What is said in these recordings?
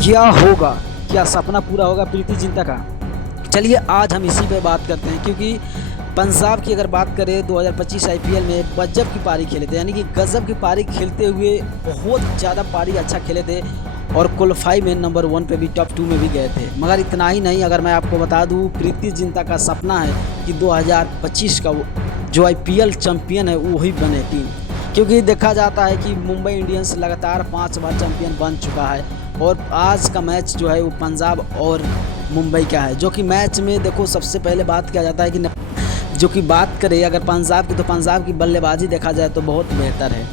क्या होगा, क्या सपना पूरा होगा प्रीति जिंटा का? चलिए आज हम इसी पे बात करते हैं, क्योंकि पंजाब की अगर बात करें 2025 आईपीएल में गजब की पारी खेले थे, यानी कि गजब की पारी खेलते हुए बहुत ज़्यादा पारी अच्छा खेले थे और क्वालिफाई में नंबर 1 पे भी टॉप 2 में भी गए थे। मगर इतना ही नहीं, अगर मैं आपको बता दूं, प्रीति जिंटा का सपना है कि 2025 का जो आईपीएल चैंपियन है वही बने टीम, क्योंकि देखा जाता है कि मुंबई इंडियंस लगातार 5 बार चैंपियन बन चुका है और आज का मैच जो है वो पंजाब और मुंबई का है। जो कि मैच में देखो, सबसे पहले बात किया जाता है कि जो कि बात करें अगर पंजाब की, तो पंजाब की बल्लेबाजी देखा जाए तो बहुत बेहतर है,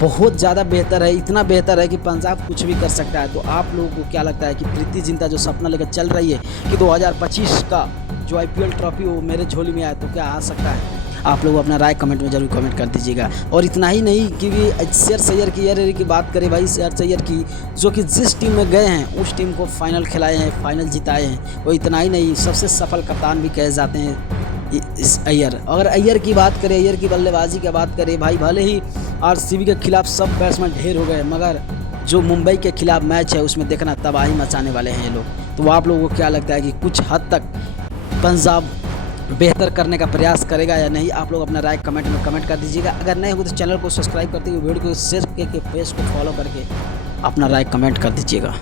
बहुत ज़्यादा बेहतर है, इतना बेहतर है कि पंजाब कुछ भी कर सकता है। तो आप लोगों को क्या लगता है कि प्रीति जिंटा जो सपना लेकर चल रही है कि 2025 का जो आईपीएल ट्रॉफी वो मेरे झोली में आए, तो क्या आ सकता है? आप लोग अपना राय कमेंट में जरूर कमेंट कर दीजिएगा। और इतना ही नहीं, क्योंकि शेर सैयर की यार की बात करें भाई, शेर सैयर की जो कि जिस टीम में गए हैं उस टीम को फाइनल खिलाए हैं, फाइनल जिताए हैं। और इतना ही नहीं, सबसे सफल कप्तान भी कहे जाते हैं इस अय्यर। अगर अय्यर की बात करें, अय्यर की बल्लेबाजी की बात करें भाई, भले ही आरसीबी के खिलाफ सब बैट्समैन ढेर हो गए, मगर जो मुंबई के खिलाफ मैच है उसमें देखना तबाही मचाने वाले हैं ये लोग। तो आप लोगों को क्या लगता है कि कुछ हद तक पंजाब बेहतर करने का प्रयास करेगा या नहीं? आप लोग अपना राय कमेंट में कमेंट कर दीजिएगा। अगर नहीं हो तो चैनल को सब्सक्राइब करते हुए वीडियो को शेयर करके, पेज को फॉलो करके अपना राय कमेंट कर दीजिएगा।